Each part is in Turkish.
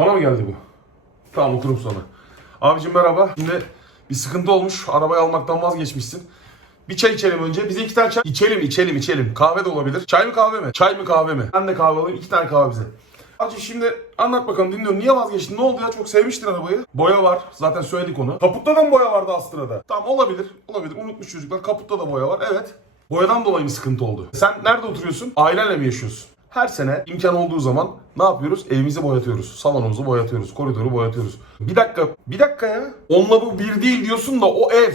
Bana mı geldi bu? Tamam okurum sonra. Abicim merhaba. Yine bir sıkıntı olmuş. Arabayı almaktan vazgeçmişsin. Bir çay içelim önce. Bize iki tane çay. İçelim, içelim, içelim. Kahve de olabilir. Çay mı kahve mi? Çay mı kahve mi? Ben de kahve alayım. İki tane kahve bize. Hacı şimdi anlat bakalım dinliyorum. Niye vazgeçtin? Ne oldu ya? Çok sevmiştin arabayı. Boya var. Zaten söyledik onu. Kaputta da mı boya vardı Astra'da? Tamam olabilir. Olabilir. Unutmuş çocuklar. Kaputta da boya var. Evet. Boyadan dolayı mı sıkıntı oldu? Sen nerede oturuyorsun? Ailenle mi yaşıyorsun? Her sene imkan olduğu zaman ne yapıyoruz? Evimizi boyatıyoruz. Salonumuzu boyatıyoruz. Koridoru boyatıyoruz. Bir dakika. Bir dakika ya. Onunla bu bir değil diyorsun da o ev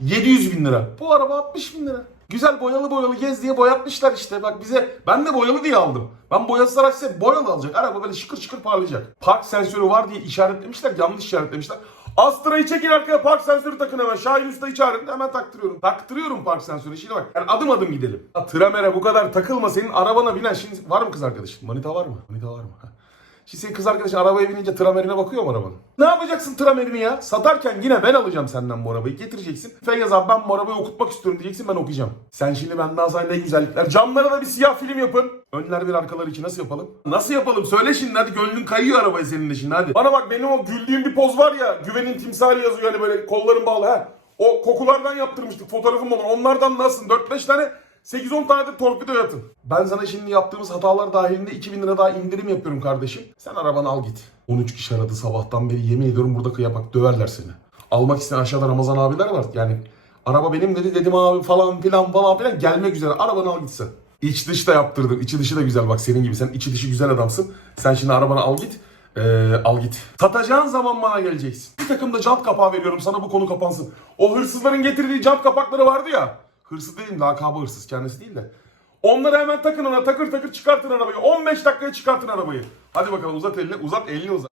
700 bin lira. Bu araba 60 bin lira. Güzel boyalı boyalı gez diye boyatmışlar işte. Bak bize ben de boyalı diye aldım. Ben boyasız araçsa boyalı alacak. Araba böyle şıkır şıkır parlayacak. Park sensörü var diye işaretlemişler. Yanlış işaretlemişler. Astra'yı çekin arkaya park sensörü takın hemen. Şahin Usta işaretle hemen taktırıyorum. Taktırıyorum park sensörü. Şimdi bak. Yani adım adım gidelim. Ya, Tramere bu kadar takılma. Senin arabana binen şimdi var mı kız arkadaşın? Manita var mı? Manita var mı? Şimdi senin kız arkadaşın arabaya binince tramerine bakıyor mu arabanın? Ne yapacaksın tramerini ya? Satarken yine ben alacağım senden bu arabayı. Getireceksin. Feyyaz abi ben bu arabayı okutmak istiyorum diyeceksin ben okuyacağım. Sen şimdi benden az ne güzellikler. Camlara da bir siyah film yapın. Önler bir arkalar iki nasıl yapalım? Nasıl yapalım? Söyle şimdi hadi gönlün kayıyor arabaya senin de şimdi hadi. Bana bak benim o güldüğüm bir poz var ya. Güvenin timsali yazıyor hani böyle kolların bağlı ha. O kokulardan yaptırmıştık fotoğrafım var. Onlardan nasılsın? 4-5 tane 8-10 tane de torpido yatın. Ben sana şimdi yaptığımız hatalar dahilinde 2000 lira daha indirim yapıyorum kardeşim. Sen arabanı al git. 13 kişi aradı sabahtan beri yemin ediyorum burada kıyamak döverler seni. Almak isteyen aşağıda Ramazan abiler var. Yani araba benim dedi dedim abi falan filan falan filan gelmek üzere. Arabanı al gitsin. İç dış da yaptırdım. İçi dışı da güzel bak senin gibi. Sen içi dışı güzel adamsın. Sen şimdi arabanı al git. Ee, al git. Satacağın zaman bana geleceksin. Bir takım da cam kapağı veriyorum sana bu konu kapansın. O hırsızların getirdiği cam kapakları vardı ya. Hırsız değilim lakabı hırsız kendisi değil de. Onları hemen takın ona takır takır çıkartın arabayı. 15 dakikaya çıkartın arabayı. Hadi bakalım uzat elini uzat elini uzat.